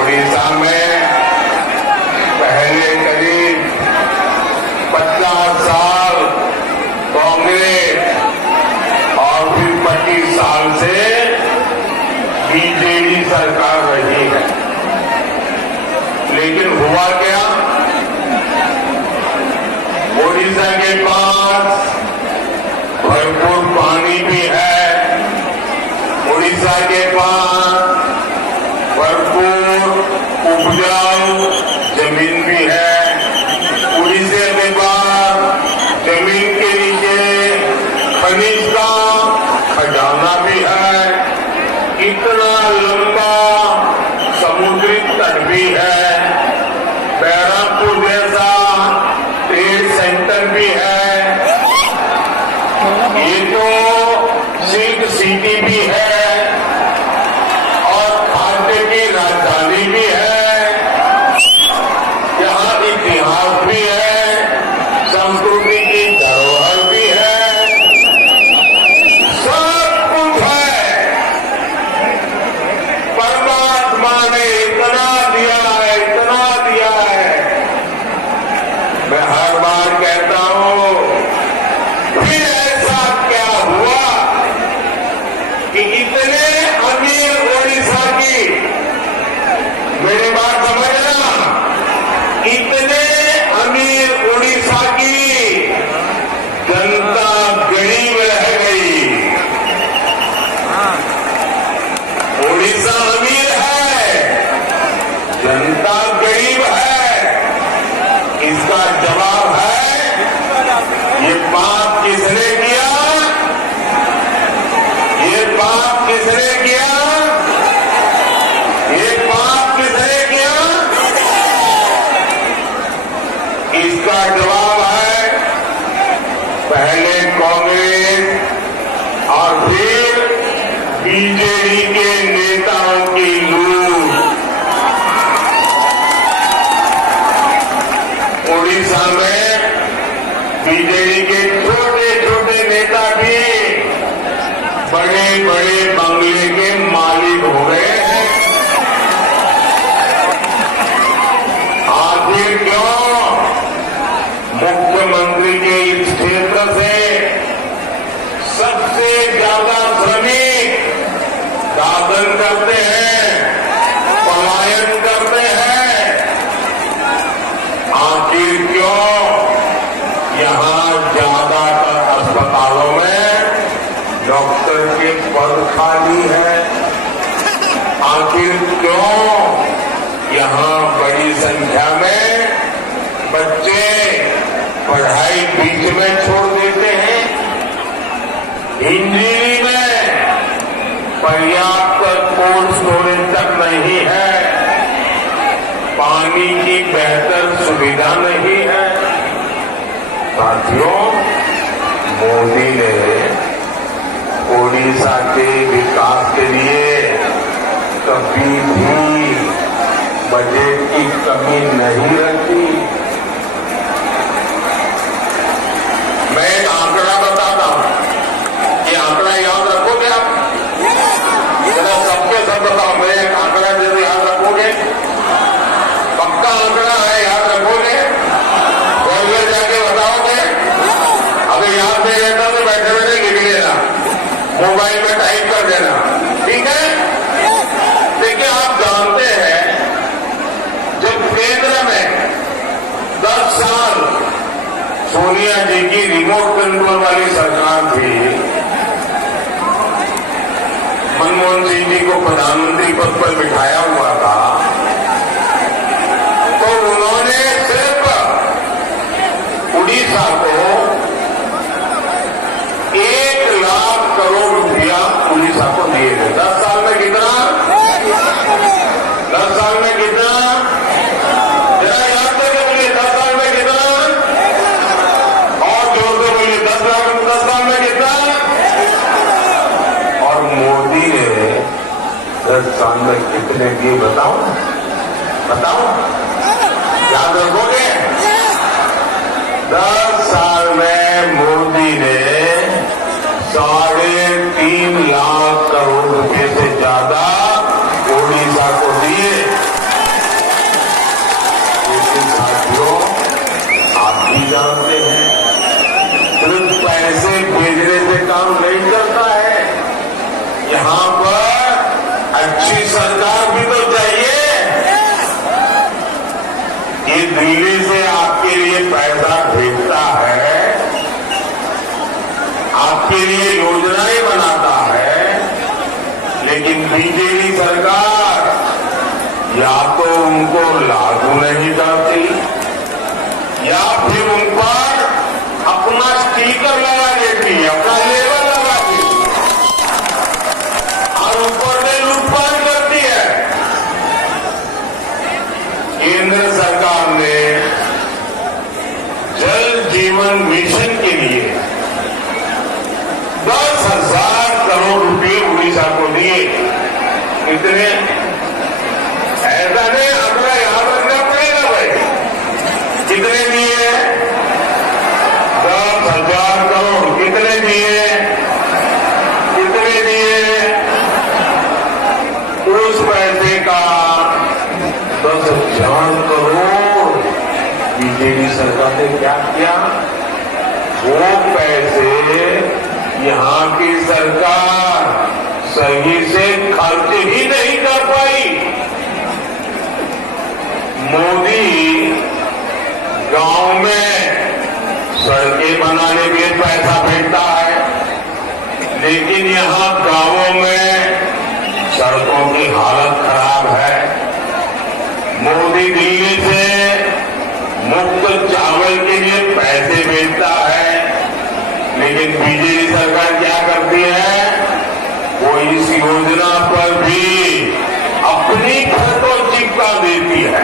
ओडिशा में पहले करीब 50 साल कांग्रेस और फिर 25 साल से बीजेडी सरकार रही है। लेकिन हुआ क्या? ओडिशा के पास भरपूर पानी भी है, ओडिशा के पास भरपूर उपजाऊ जमीन भी है, ओडिशा के पास जमीन के नीचे खनिज का खजाना भी है, इतना लंबा समुद्री तट भी है, बैरकपुर जैसा ट्रेड सेंटर भी है, ये तो सिल्क सिटी भी है और खाद्य की राजधानी भी है, यहाँ इतिहास भी है, संस्कृति की धरोहर भी है, सब कुछ है। परमात्मा ने इतना दिया है, इतना दिया है। मैं हर बार कहता हूँ, फिर ऐसा क्या हुआ कि इतने अमीर ओडिशा की, मेरी बात समझना, इतने अमीर ओडिशा की जनता गरीब रह गई। ओडिशा अमीर है, जनता गरीब है। इसका जवाब है, ये पाप किसने किया? ये पाप किसने किया? ये पाप किसने किया? इसका जवाब है, पहले कांग्रेस और फिर बीजेडी के नेताओं की लूट। ओडिशा में बीजेडी के छोटे छोटे नेता भी बड़े बड़े बंगले के मालिक हो गए हैं। आखिर क्यों? मुख्यमंत्री के इस क्षेत्र से सबसे ज्यादा श्रमिक दादन करते हैं, पलायन करते हैं। आखिर क्यों? यहाँ ज्यादातर अस्पतालों में डॉक्टर के पद खाली है। आखिर क्यों? यहाँ बड़ी संख्या में बच्चे पढ़ाई बीच में छोड़ देते हैं। इंजीनियरिंग में पर्याप्त कोल्ड स्टोरेज तक नहीं है, पानी की बेहतर सुविधा नहीं है। साथियों, मोदी ने ओडिशा के विकास के लिए कभी भी बजट की कमी नहीं रखी। मैं एक आंकड़ा बताता हूं, ये आंकड़ा याद रखोगे आप? जरा सबके सब बताओ, मैं एक आंकड़ा जरूर याद रखोगे? पक्का आंकड़ा है, याद रखोगे? कॉलेज जाके बताओगे? अगर याद नहीं रहता तो बैठे बैठे लिख लेना, मोबाइल में टाइप कर देना, ठीक है? देखिए, आप जानते हैं, जब केंद्र में 10 साल सोनिया जी की रिमोट कंट्रोल वाली सरकार थी, मनमोहन सिंह जी को प्रधानमंत्री पद पर बिठाया हुआ था, तो उन्होंने सिर्फ उड़ीसा को 1 लाख करोड़ रुपया उड़ीसा को दिए थे। 10 साल में कितना? 10 साल में कितना? जरा याद करके बोलिए, 10 साल में कितना? और जोर से बोलिए, 10 साल में कितना? और मोदी ने 10 साल में कितने दिए बताओ? बताओ, याद रखोगे? 10 साल में मोदी ने 3.5 लाख करोड़ रुपए से ज्यादा ओडिशा को दिए। काम नहीं चलता है। यहां पर अच्छी सरकार भी तो चाहिए। ये दिल्ली से आपके लिए पैसा भेजता है, आपके लिए योजनाएं बनाता है, लेकिन बीजेपी सरकार या तो उनको लागू नहीं करती या फिर उन पर अपना स्टिकर लगा देती है, अपना लेबल लगाती है और ऊपर में लूटपाट करती है। केंद्र सरकार ने जल जीवन मिशन के लिए 10,000 करोड़ रुपए उड़ीसा को दिए। कितने? ऐसा नहीं, अपना याद रखना पड़ेगा भाई। कितने दिए? 10,000 करोड़। कितने दिए? कितने दिए? उस पैसे का 10,000 करोड़ बीजेपी सरकार ने क्या किया? वो पैसे यहां की सरकार सही से खर्च ही नहीं कर पाई। मोदी गांव में सड़कें बनाने के लिए पैसा भेजता है, लेकिन यहां गांवों में सड़कों की हालत खराब है। मोदी दिल्ली से मुफ्त चावल के लिए पैसे भेजता है, लेकिन बीजेपी सरकार क्या करती है? वो इस योजना पर भी अपनी फोटो चिपका देती है।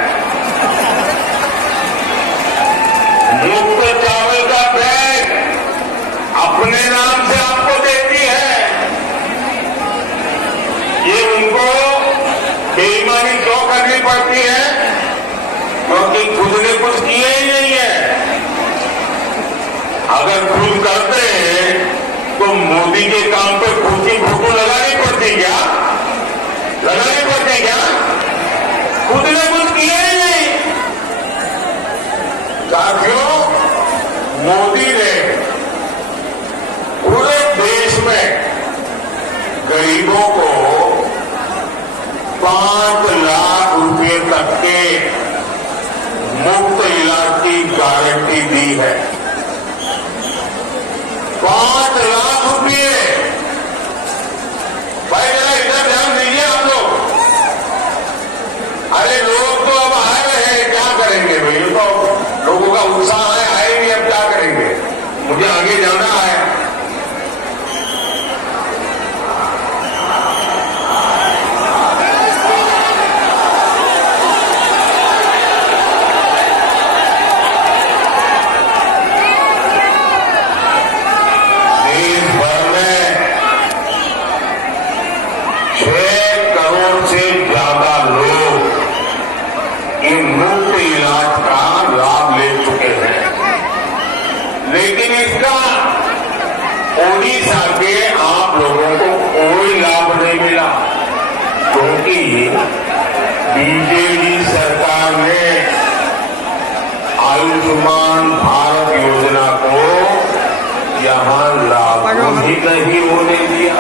मुफ्त चावल का बैग अपने नाम से आपको देती है। ये उनको बेईमानी क्यों करनी पड़ती है? क्योंकि खुद ने कुछ किया ही नहीं है। अगर खुद करते तो मोदी के काम पे खुद की फोटो लगानी पड़ती क्या? लगानी पड़ती क्या? खुद ने कुछ किया ही नहीं। साथियों, मोदी ने पूरे देश में गरीबों को 5 लाख रुपए तक के मुफ्त इलाज की गारंटी दी है। 5 लाख रुपए। भाई जरा इधर ध्यान दीजिए आप लोग। अरे लोग तो अब आ रहे हैं, क्या करेंगे भाई? तो लोगों का उत्साह है, आएंगे, अब क्या करेंगे? मुझे आगे जाना है। लेकिन इसका ओडिशा के आप लोगों को कोई लाभ नहीं मिला, क्योंकि बीजेपी सरकार ने आयुष्मान भारत योजना को यहां लागू ही नहीं होने दिया।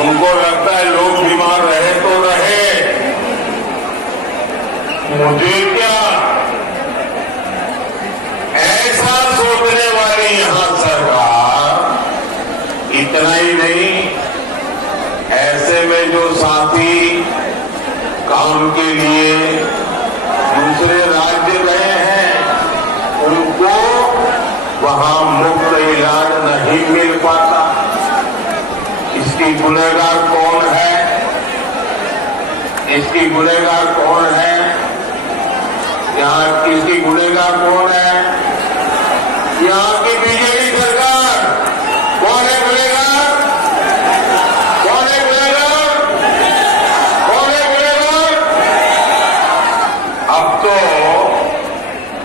उनको लगता है लोग बीमार रहे तो रहे, मुझे क्या। ऐसा सोचने वाली यहां सरकार। इतना ही नहीं, ऐसे में जो साथी काम के लिए दूसरे राज्य गए हैं, उनको वहां मुफ्त इलाज नहीं मिल पाता। इसकी गुनहगार कौन है? इसकी गुनहगार कौन है? यहाँ किसकी गुनहगार कौन है? यहाँ की बीजेपी सरकार। कौन है गुनहगार? कौन है गुनहगार? कौन है गुनहगार? अब तो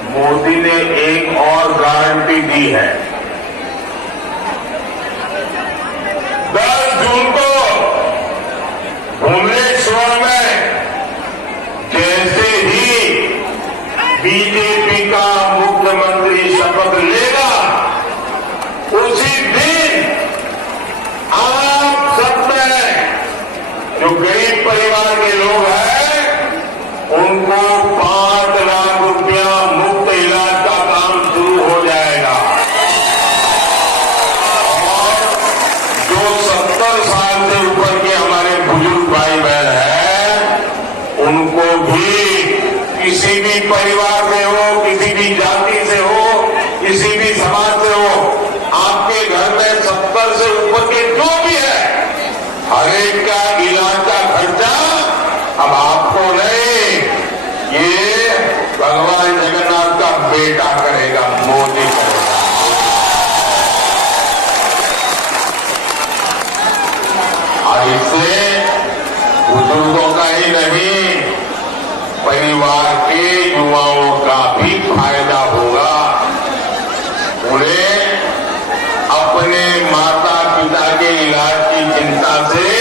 मोदी ने एक और गारंटी दी है। 10 जून को भुवनेश्वर में जैसे ही बीजेपी का मुख्यमंत्री शपथ लेगा, उसी परिवार के लोग हैं उनको 5 लाख रुपया मुफ्त इलाज का काम शुरू हो जाएगा। और जो 70 साल से ऊपर के हमारे बुजुर्ग भाई बहन हैं उनको भी किसी भी परिवार से हो, किसी भी जाति से हो, किसी भी समाज से हो, आपके घर में 70 से ऊपर के जो भी है हर एक का इलाज का खर्चा अब आपको नहीं, ये भगवान जगन्नाथ का बेटा करेगा, मोदी करेगा। और इससे बुजुर्गों का ही नहीं परिवार के युवाओं का भी फायदा होगा। उन्हें अपने माता पिता के इलाज की चिंता से